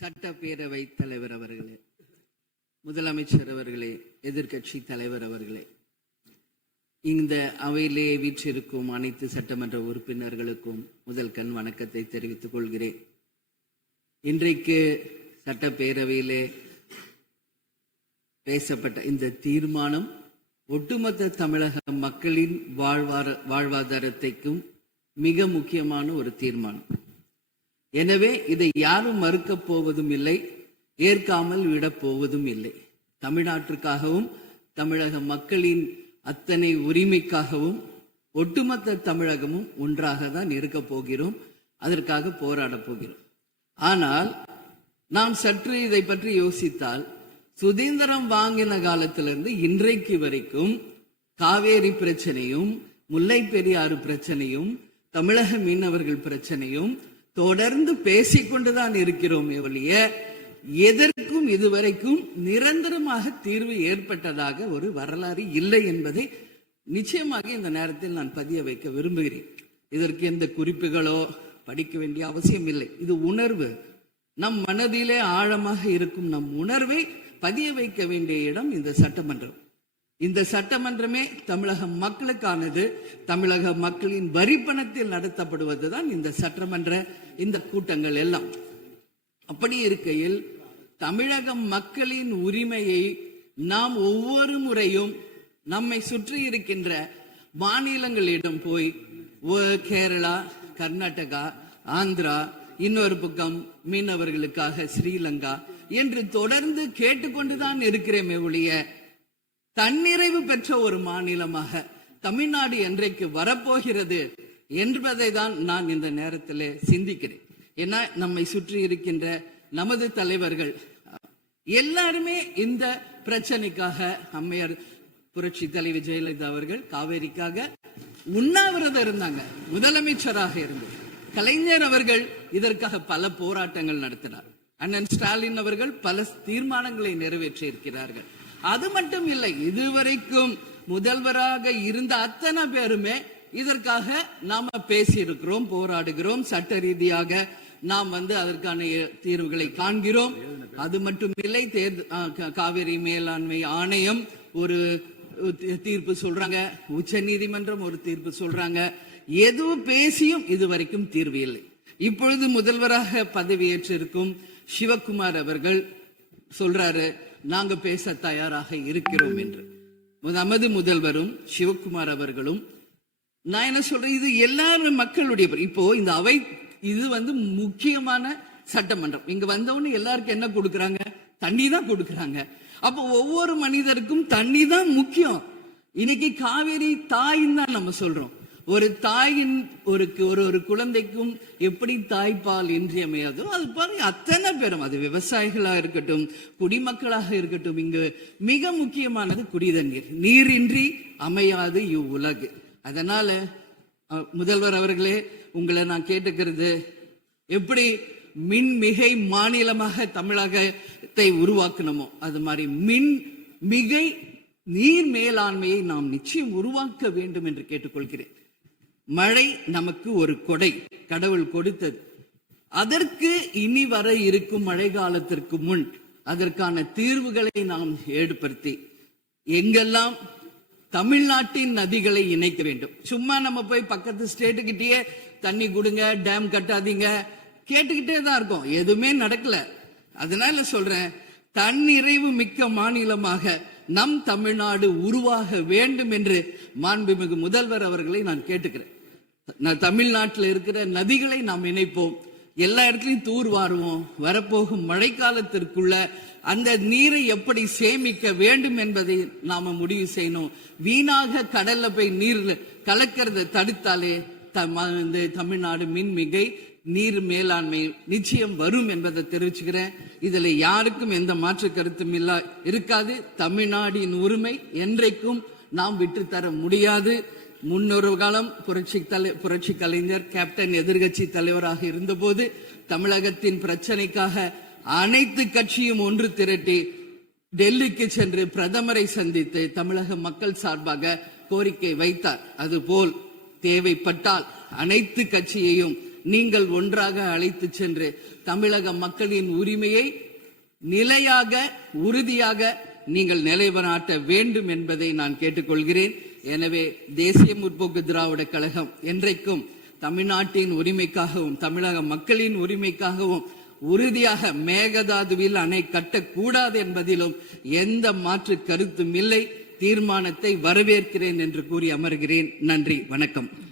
சட்டப்பேரவை தலைவர் அவர்களே, முதலமைச்சர் அவர்களே, எதிர்கட்சி தலைவர் அவர்களே, இந்த அவையிலே வீற்றிருக்கும் அனைத்து சட்டமன்ற உறுப்பினர்களுக்கும் முதல் கண் வணக்கத்தை தெரிவித்துக் கொள்கிறேன். இன்றைக்கு சட்டப்பேரவையிலே பேசப்பட்ட இந்த தீர்மானம் ஒட்டுமொத்த தமிழக மக்களின் வாழ்வாதாரத்தைக்கும் மிக முக்கியமான ஒரு தீர்மானம். எனவே இதை யாரும் மறுக்கப் போவதும் இல்லை, ஏற்காமல் விடப் போவதும் இல்லை. தமிழ்நாட்டிற்காகவும் தமிழக மக்களின் அத்தனை உரிமைக்காகவும் ஒட்டுமொத்த தமிழகமும் ஒன்றாக தான் இருக்க போகிறோம், அதற்காக போராட போகிறோம். ஆனால் நாம் சற்று இதை பற்றி யோசித்தால், சுதந்திரம் வாங்கின காலத்திலிருந்து இன்றைக்கு வரைக்கும் காவேரி பிரச்சனையும் முல்லை பெரியாறு பிரச்சனையும் தமிழக மீனவர்கள் பிரச்சனையும் தொடர்ந்து பேசிக்கொண்டுதான் இருக்கிறோமே ஒழிய எதற்கும் இதுவரைக்கும் நிரந்தரமாக தீர்வு ஏற்பட்டதாக ஒரு வரலாறு இல்லை என்பதை நிச்சயமாக இந்த நேரத்தில் நான் பதிய வைக்க விரும்புகிறேன். இதற்கு எந்த குறிப்புகளோ படிக்க வேண்டிய அவசியம் இல்லை. இது உணர்வு, நம் மனதிலே ஆழமாக இருக்கும் நம் உணர்வை பதிய வைக்க வேண்டிய இடம் இந்த சட்டமன்றம். இந்த சட்டமன்றமே தமிழக மக்களுக்கானது. தமிழக மக்களின் வரி பணத்தில் நடத்தப்படுவதுதான் இந்த சட்டமன்ற இந்த கூட்டங்கள் எல்லாம். அப்படி இருக்கையில் தமிழக மக்களின் உரிமையை நாம் ஒவ்வொரு முறையும் நம்மை சுற்றி இருக்கின்ற மாநிலங்களிடம் போய் கேரளா, கர்நாடகா, ஆந்திரா, இன்னொரு பக்கம் மீனவர்களுக்காக ஸ்ரீலங்கா என்று தொடர்ந்து கேட்டுக்கொண்டுதான் இருக்கிறேமே ஒழிய தன்னிறைவு பெற்ற ஒரு மாநிலமாக தமிழ்நாடு என்றைக்கு வரப்போகிறது என்பதை தான் நான் இந்த நேரத்தில் சிந்திக்கிறேன். ஏன்னா நம்மை சுற்றி இருக்கின்ற நமது தலைவர்கள் எல்லாருமே இந்த பிரச்சனைக்காக, அம்மையார் புரட்சி தலைவி ஜெயலலிதா அவர்கள் காவேரிக்காக உண்ணாவிரதம் இருந்தாங்க, முதலமைச்சராக இருந்தார். கலைஞர் அவர்கள் இதற்காக பல போராட்டங்கள் நடத்தினார். அண்ணன் ஸ்டாலின் அவர்கள் பல தீர்மானங்களை நிறைவேற்றி இருக்கிறார்கள். அது மட்டும் இல்லை, இதுவரைக்கும் முதல்வராக இருந்த அத்தனை பேருமே இதற்காக நாம பேசி இருக்கிறோம், போராடுகிறோம், சட்ட ரீதியாக நாம் அதற்கான தீர்வுகளை காண்கிறோம். அது மட்டும் இல்லை, காவிரி மேலாண்மை ஆணையம் ஒரு தீர்ப்பு சொல்றாங்க, உச்ச நீதிமன்றம் ஒரு தீர்ப்பு சொல்றாங்க. எதுவும் பேசியும் இதுவரைக்கும் தீர்வு இல்லை. இப்பொழுது முதல்வராக பதவியேற்றிருக்கும் சிவகுமார் அவர்கள் சொல்றாரு, நாங்க பேச தயாராக இருக்கிறோம் என்று. நமது முதல்வரும் சிவகுமார் அவர்களும், நான் என்ன சொல்றேன், இது எல்லாரும் மக்களுடைய, இப்போ இந்த அவை இது முக்கியமான சட்டமன்றம். இங்க வந்தவொன்னு எல்லாருக்கும் என்ன கொடுக்கறாங்க? தண்ணி தான் கொடுக்கறாங்க. அப்போ ஒவ்வொரு மனிதருக்கும் தண்ணி தான் முக்கியம். இன்னைக்கு காவேரி தாயின்னு தான் நம்ம சொல்றோம். ஒரு தாயின் ஒரு குழந்தைக்கும் எப்படி தாய்ப்பால் இன்றியமையாதோ அது பாருங்க, அத்தனை பேரும், அது விவசாயிகளாக இருக்கட்டும், குடிமக்களாக இருக்கட்டும், இங்கு மிக முக்கியமானது குடிதண்ணீர். நீரின்றி அமையாது இவ்வுலகு. அதனால முதல்வர் அவர்களே, உங்களை நான் கேட்டுக்கிறது, எப்படி மின்மிகை மாநிலமாக தமிழகத்தை உருவாக்கணுமோ அது மாதிரி மின்மிகை நீர் மேலாண்மையை நாம் நிச்சயம் உருவாக்க வேண்டும் என்று கேட்டுக்கொள்கிறேன். மழை நமக்கு ஒரு கொடை, கடவுள் கொடுத்தது. அதற்கு இனி வர இருக்கும் மழை காலத்திற்கு முன் அதற்கான தீர்வுகளை நாம் ஏற்படுத்தி எங்கெல்லாம் தமிழ்நாட்டின் நதிகளை இணைக்க வேண்டும். சும்மா நம்ம போய் பக்கத்து ஸ்டேட்டுக்கிட்டே தண்ணி கொடுங்க, டேம் கட்டாதீங்க கேட்டுக்கிட்டே தான் இருக்கோம், எதுவுமே நடக்கல. அதனால சொல்றேன், தன்னிறைவு மிக்க மாநிலமாக நம் தமிழ்நாடு உருவாக வேண்டும் என்று மாண்புமிகு முதல்வர் அவர்களை நான் கேட்டுக்கிறேன். தமிழ்நாட்டில் இருக்கிற நதிகளை நாம் இணைப்போம், எல்லா இடத்துலையும் தூர்வாருவோம். வரப்போகும் மழைக்காலத்திற்குள்ள அந்த நீரை எப்படி சேமிக்க வேண்டும் என்பதை நாம முடிவு செய்யணும். வீணாக கடல்ல போய் நீர் கலக்கிறத தடுத்தாலே தமிழ்நாடு மின்மிகை நீர் மேலாண்மை நிச்சயம் வரும் என்பதை தெரிவிச்சுக்கிறேன். இதுல யாருக்கும் எந்த மாற்று கருத்தும் இருக்காது. தமிழ்நாடின் உரிமை என்றைக்கும் நாம் விட்டுத்தர முடியாது. முன்னொரு காலம் புரட்சி கலைஞர் கேப்டன் எதிர்கட்சி தலைவராக இருந்தபோது தமிழகத்தின் பிரச்சனைக்காக அனைத்து கட்சியும் ஒன்று திரட்டி டெல்லிக்கு சென்று பிரதமரை சந்தித்து தமிழக மக்கள் சார்பாக கோரிக்கை வைத்தார். அதுபோல் தேவைப்பட்டால் அனைத்து கட்சியையும் நீங்கள் ஒன்றாக அழைத்து சென்று தமிழக மக்களின் உரிமையை நிலையாக உறுதியாக நீங்கள் நிலைநாட்ட வேண்டும் என்பதை நான் கேட்டுக்கொள்கிறேன். எனவே தேசிய முற்போக்கு திராவிட கழகம் என்றைக்கும் தமிழ்நாட்டின் உரிமைக்காகவும் தமிழக மக்களின் உரிமைக்காகவும் உறுதியாக மேகதாதுவில் அணை கட்டக்கூடாது என்பதிலும் எந்த மாற்று கருத்தும் இல்லை. தீர்மானத்தை வரவேற்கிறேன் என்று கூறி அமர்கிறேன். நன்றி, வணக்கம்.